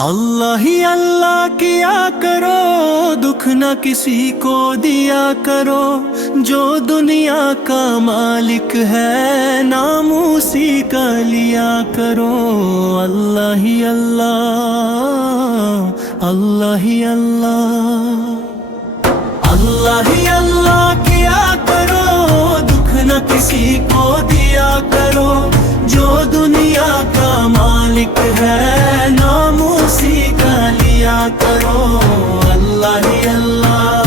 اللہ ہی اللہ کیا کرو، دکھ نہ کسی کو دیا کرو، جو دنیا کا مالک ہے نام اسی کا لیا کرو۔ اللہ ہی اللہ، اللہ ہی اللہ، اللہ ہی اللہ کیا کرو، دکھ نہ کسی کو دیا کرو، جو دنیا کا مالک ہے نام اسی کا لیا کرو۔ اللہ ہی اللہ،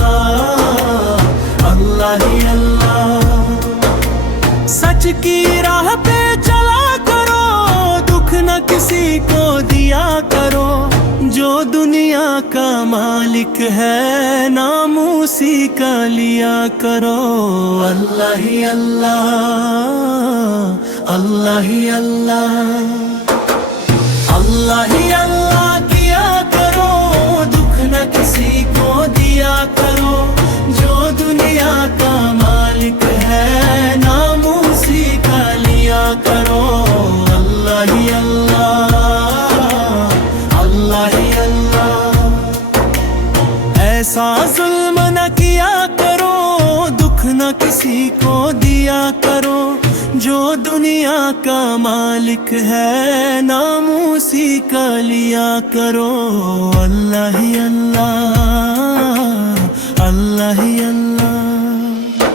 اللہ ہی اللہ، سچ کی راہ پہ چلا کرو، دکھ نہ کسی کو دیا کرو، جو دنیا کا مالک ہے نام اسی کا لیا کرو۔ اللہ ہی اللہ، اللہ ہی اللہ، اللہ ہی اللہ کیا کرو، دکھ نہ کسی کو دیا کرو، جو دنیا کا مالک ہے نام اسی کا لیا کرو۔ اللہ ہی اللہ، اللہ ہی اللہ، ایسا ظلم نہ کیا کرو، دکھ نہ کسی کو دیا کرو، جو دنیا کا مالک ہے نام اسی کا لیا کرو۔ اللہ ہی اللہ، اللہ ہی اللہ،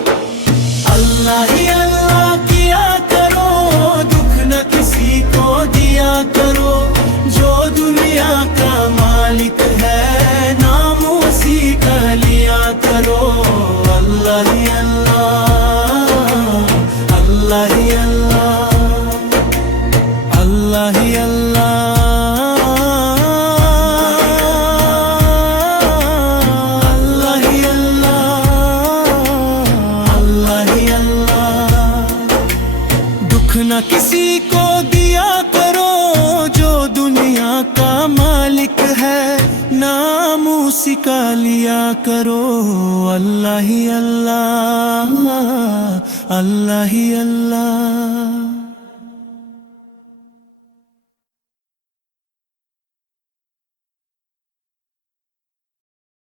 اللہ ہی اللہ کیا کرو، دکھ نہ کسی کو دیا کرو، جو دنیا کا مالک ہے نام اسی کا لیا کرو۔ اللہ ہی اللہ، اللہ ہی اللہ، اللہ ہی اللہ، اللہ ہی اللہ، اللہ ہی اللہ، دکھ نہ کسی کو دیا کرو، جو دنیا کا مالک ہے نام اسی کا لیا کرو۔ اللہ ہی اللہ، اللہ ہی اللہ۔